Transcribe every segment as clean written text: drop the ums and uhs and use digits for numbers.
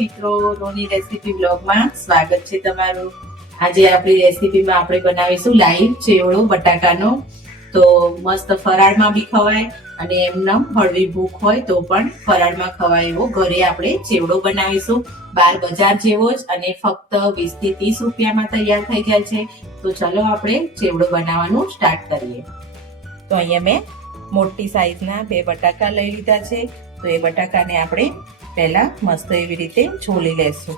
મિત્રો, રોની રેસીપી બ્લોગમાં સ્વાગત છે તમારું। આજે આપણી રેસીપીમાં આપણે બનાવીશું લાઈવ ચેવડો બટાકાનો। તો મસ્ત ફરાળમાં બી ખવાય અને એમનેમ હળવી ભૂખ હોય તો પણ ફરાળમાં ખવાય એવો ઘરે આપણે ચેવડો બનાવીશું। બાર બજાર જેવો જ અને ફક્ત 20 થી 30 રૂપિયામાં તૈયાર થઈ જાય છે। તો ચલો આપણે ચેવડો બનાવવાનું સ્ટાર્ટ કરીએ। તો અહીંયા મેં મોટી સાઈઝના 2 બટાકા લઈ લીધા છે। તો એ બટાકાને આપણે પહેલા મસ્ત એવી રીતે છોલી લેશું।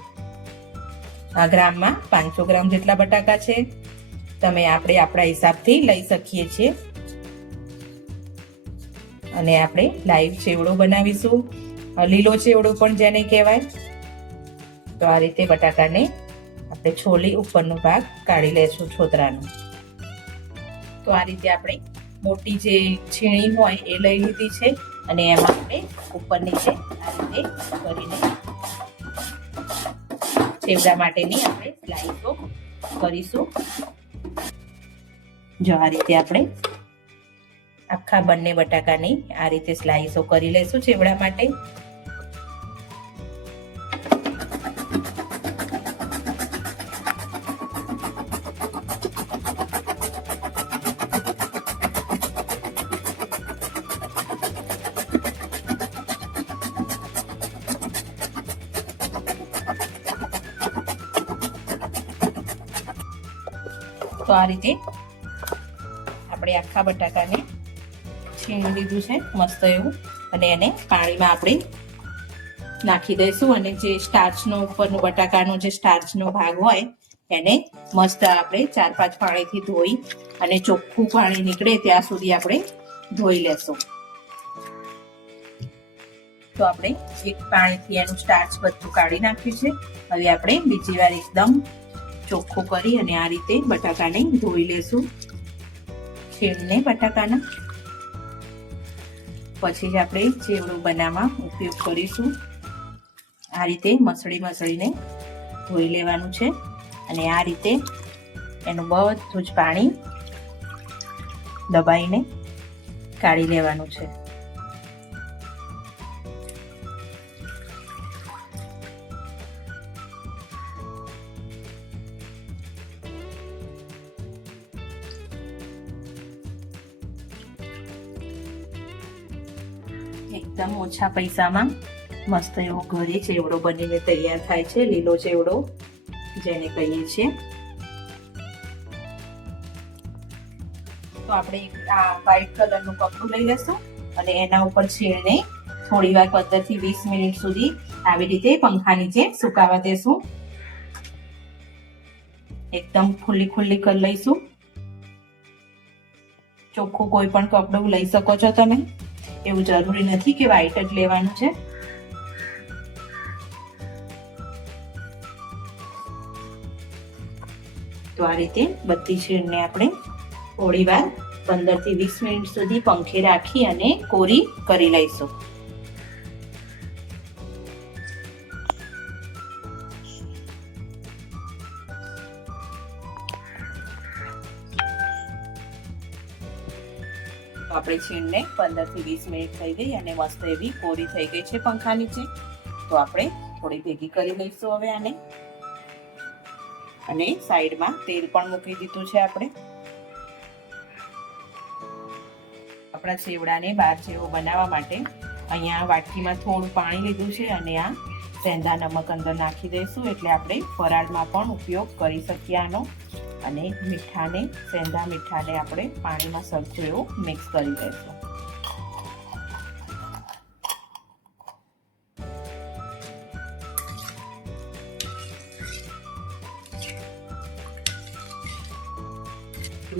આ ગ્રામમાં 500 ગ્રામ જેટલા બટાકા છે। તમે આપણે આપણા હિસાબથી લઈ શકીએ છીએ। અને આપણે લાઈવ ચેવડો બનાવીશું, લીલો ચેવડો પણ જેને કહેવાય। તો આ રીતે બટાકાને આપણે છોલી ઉપરનો ભાગ કાઢી લેશું છોતરાનો। તો આ રીતે આપણે મોટી જે છીણી હોય એ લઈ લીધી છે અને એમાં આપણે ઉપર નીચે આ રીતે કરીને ચેવડા માટેની આપણે સ્લાઈસો કરીશું। જો આ રીતે આપણે આખા બંને બટાકાની આ રીતે સ્લાઈસો કરી લઈશું ચેવડા માટે। તો આ રીતે આપણે આખા બટાકાને છીણી લીધું છે મસ્ત એવું અને એને પાણીમાં આપણે નાખી દઈશું અને જે સ્ટાર્ચનો ઉપરનો બટાકાનો જે સ્ટાર્ચનો ભાગ હોય એને મસ્ત આપણે 4-5 પાણીથી ધોઈ અને ચોખ્ખું પાણી નીકળે ત્યાં સુધી આપણે ધોઈ લેશું। તો આપણે એક પાણીથી એનું સ્ટાર્ચ બધું કાઢી નાખ્યું છે। હવે આપણે બીજી વાર એકદમ ચોખ્ખું કરી અને આ રીતે બટાકાને ધોઈ લેશું છીણીને બટાકાના। પછી જ આપણે ચેવડો બનાવવા ઉપયોગ કરીશું। આ રીતે મસળીને ધોઈ લેવાનું છે અને આ રીતે એનું બધું જ પાણી દબાઈને કાઢી લેવાનું છે। એકદમ ઓછા પૈસામાં મસ્ત એવો ઘરે ચેવડો બનીને તૈયાર થાય છે, લીલો ચેવડો જેને કહીએ છીએ। તો આપણે આ વ્હાઈટ કલરનું કપડું લઈ લેશું અને એના ઉપર છીણીને થોડી વાર 15 થી 20 મિનિટ સુધી આવી રીતે પંખા નીચે સુકાવા દેશું। એકદમ ખુલ્લી કરી લઈશું। ચોખ્ખું કોઈ પણ કપડું લઈ શકો છો તમે, એવું જરૂરી નથી કે વ્હાઈટ જ લેવાનું છે। તો આ રીતે બધી છીણને આપણે થોડી વાર 15 થી 20 મિનિટ સુધી પંખે રાખી અને કોરી કરી લઈશું। તો આપણે છીણને 15 થી 20 મિનિટ થઈ ગઈ અને મસ્ત એવી કોરી થઈ ગઈ છે પંખા નીચે। તો આપણે થોડી ભેગી કરી લઈશું હવે આને અને સાઈડમાં તેલ પણ મૂકી દીધું છે આપણે। આપણા ચેવડાને બાર જેવો બનાવવા માટે અહીંયા વાટકીમાં થોડું પાણી લીધું છે અને આ સેંધા નમક અંદર નાખી દઈશું એટલે આપણે ફરાળમાં પણ ઉપયોગ કરી શકીએ આનો। અને સેંધા મીઠાને આપણે પાણીમાં સરખું એવું મિક્સ કરી દઈશું।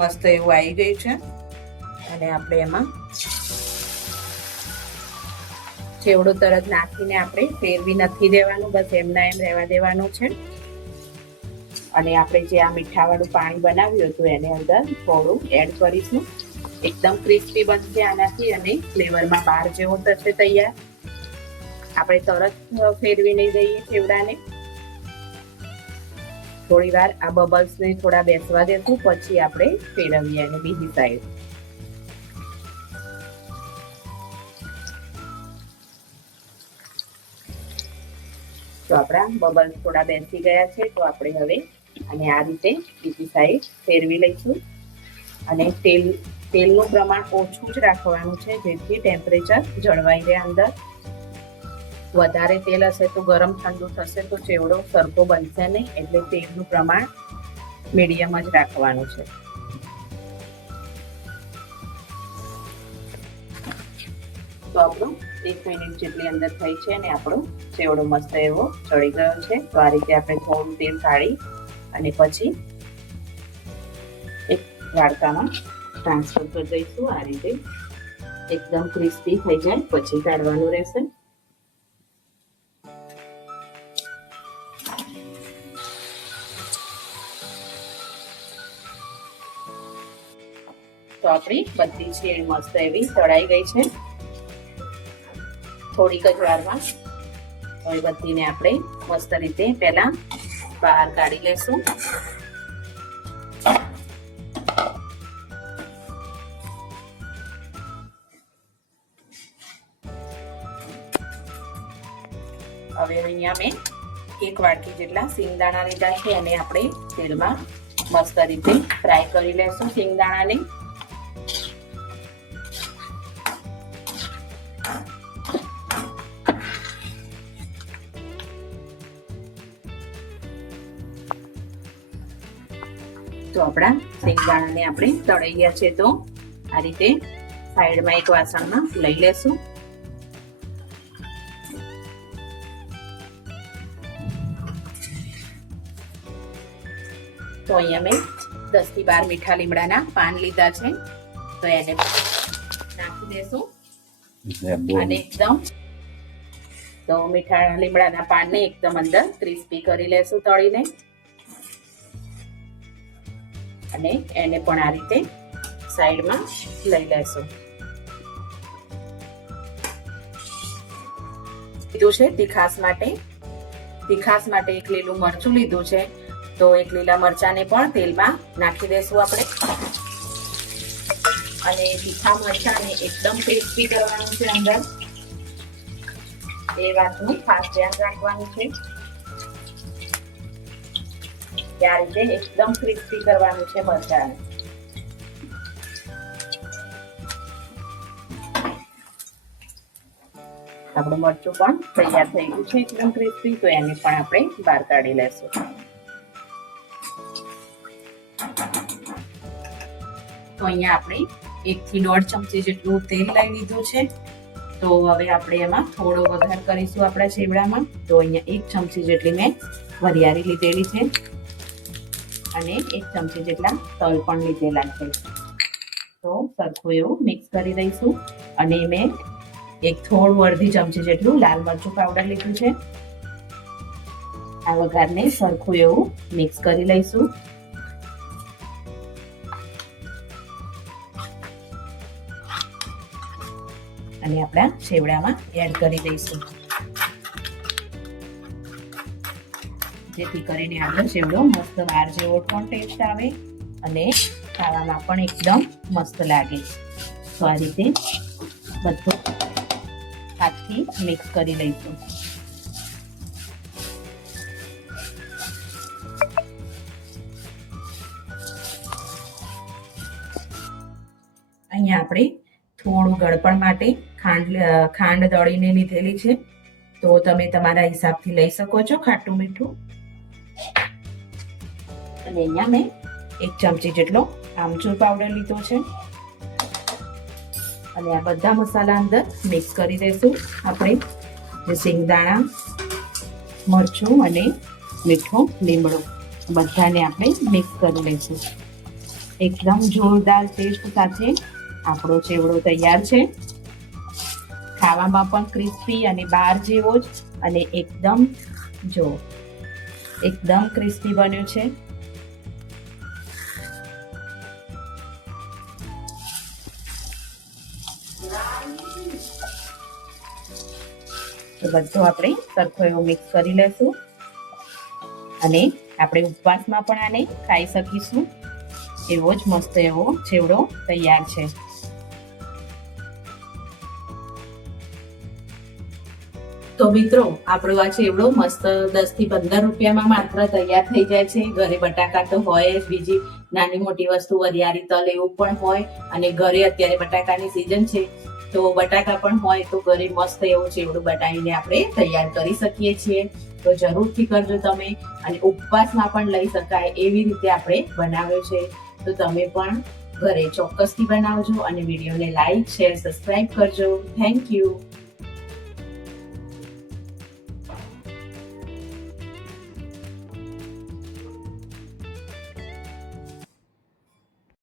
મસ્ત એવું આવી ગયું છે અને આપણે એમાં ચેવડો તરત નાખીને આપણે ફેરવી નથી દેવાનું, બસ એમના એમ રહેવા દેવાનો છે। અને આપણે જે આ મીઠાવાળું પાણી બનાવ્યું હતું એને અંદર થોડું એડ કરીશું। એકદમ ક્રિસ્પી બનશે આનાથી અને ફ્લેવરમાં બાર જેવો થશે તૈયાર। આપણે તરત ફેરવી નહીં દઈએ ચેવડાને, થોડી વાર આ બબલ્સને થોડા બેસવા દેશું પછી આપણે ફેરવીએ અને બીજી સાઈડ। તો આપણા બબલ્સ થોડા બેસી ગયા છે, તો આપણે હવે અને આ રીતે બીજી સાઈડ ફેરવી લઈશું. અને તેલનું પ્રમાણ ઓછું જ રાખવાનું છે, જેથી ટેમ્પરેચર જળવાઈ રહે અંદર. વધારે તેલ હશે તો ગરમ ઠંડુ થશે તો ચેવડો સરખો બનશે નહીં, એટલે તેલનું પ્રમાણ મીડિયમ જ રાખવાનું છે. તો આપણું 1 મિનિટ જેટલી અંદર થઈ છે અને આપણો ચેવડો મસ્ત એવો ચડી ગયો છે. તો આ રીતે આપણે થોડું તેલ કાઢી અને પછી એક વાડકામાં ટ્રાન્સફર કરી દઈશું. આ રીતે એકદમ ક્રિસ્પી થઈ જાય પછી કાઢવાનું રહેશે. તો આપણી બધી છેડ મસ્ત એવી તળાઈ ગઈ છે. થોડીક જ વારમાં હવે બધીને આપણે મસ્ત રીતે પહેલા બહાર કાઢી લેશું. હવે અહીંયા મેં 1 વાટકી જેટલા સિંગદાણા લીધા છે અને આપણે તેલમાં મસ્ત રીતે ફ્રાય કરી લેશું સિંગદાણાને. તો આપણા સિંગદાણાને આપણે તળાઈ ગયા છે, તો આ રીતે સાઈડમાં એક વાસણમાં લઈ લેશું. તો અહીંયા મેં 10 થી 12 મીઠા લીમડાના પાન લીધા છે, તો એને નાખી દેશું. અને એકદમ તો મીઠા લીમડાના પાનને એકદમ અંદર ક્રિસ્પી કરી લેશું તળીને. અને એને પણ આ રીતે સાઈડમાં લઈ લેશું. લીધું છે તીખાસ માટે એક લીલું મરચું લીધું છે, તો એક લીલા મરચાને પણ તેલમાં નાખી દેશું આપણે. અને તીખા મરચાને એકદમ ક્રિસ્પી કરવાનું છે અંદર, એ વાતનું ખાસ ધ્યાન રાખવાનું છે. આ રીતે એકદમ ક્રિસ્પી કરવાનું છે મરચાને. આપણું મરચું પણ તૈયાર થઈ ગયું છે એકદમ ક્રિસ્પી, તો એને પણ આપણે બહાર કાઢી લેશું. તો અહીંયા આપણે 1 થી 1.5 ચમચી જેટલું તેલ લઈ લીધું છે. તો હવે આપણે એમાં થોડો વઘાર કરીશું આપણા ચેવડામાં. તો અહીંયા 1 ચમચી જેટલી મેં વરિયાળી લીધેલી છે અને 1 ચમચી જેટલા તલ પણ લીધેલા છે. તો સરખું એવું મિક્સ કરી દઈશું. અને મેં થોડું અડધી ચમચી જેટલું લાલ મરચું પાવડર લીધું છે. આ વઘારને સરખું એવું મિક્સ કરી લઈશું. અને આપણા ચેવડામાં એડ કરી દઈશું, જેથી કરીને આપણો ચેવડો મસ્ત વાર જેવો પણ ટેસ્ટ આવે અને ખાવામાં પણ એકદમ મસ્ત લાગે. તો આ રીતે બધું હાથથી મિક્સ કરી લઈશું. અહીંયા આપણે થોડું ગળપણ માટે ખાંડ દળીને લીધેલી છે, તો તમે તમારા હિસાબથી લઈ શકો છો ખાટું મીઠું. અને અહીંયા મેં 1 ચમચી જેટલો આમચૂર પાવડર લીધો છે. અને આ બધા મસાલા અંદર મિક્સ કરી દઈશું આપણે, જે સિંગદાણા, મરચું અને મીઠું લીમડો બધાને આપણે મિક્સ કરી લઈશું. એકદમ જોરદાર ટેસ્ટ સાથે આપણો ચેવડો તૈયાર છે. ખાવામાં પણ ક્રિસ્પી અને બહાર જેવો જ, અને એકદમ ક્રિસ્પી બન્યો છે. તો બધું આપણે સરખો એવો મિક્સ કરી લેશું. અને આપણે ઉપવાસમાં પણ આને ખાઈ શકીશું, એવો જ મસ્ત એવો ચેવડો તૈયાર છે. તો મિત્રો આપણો આ ચેવડો મસ્ત 10 થી 15 રૂપિયામાં માત્ર તૈયાર થઈ જાય છે. ઘરે બટાકા તો હોય જ, બીજી નાની મોટી વસ્તુ વરિયાળી તલ એવું પણ હોય, અને ઘરે અત્યારે બટાકાની સિઝન છે તો બટાકા પણ હોય તો ઘરે મસ્ત એવું ચેવડું બનાવીને આપણે તૈયાર કરી શકીએ છીએ. તો જરૂરથી કરજો તમે, અને ઉપવાસમાં પણ લઈ શકાય એવી રીતે આપણે બનાવ્યો છે. તો તમે પણ ઘરે ચોક્કસથી બનાવજો અને વિડીયોને લાઈક, શેર, સબસ્ક્રાઇબ કરજો. Thank you.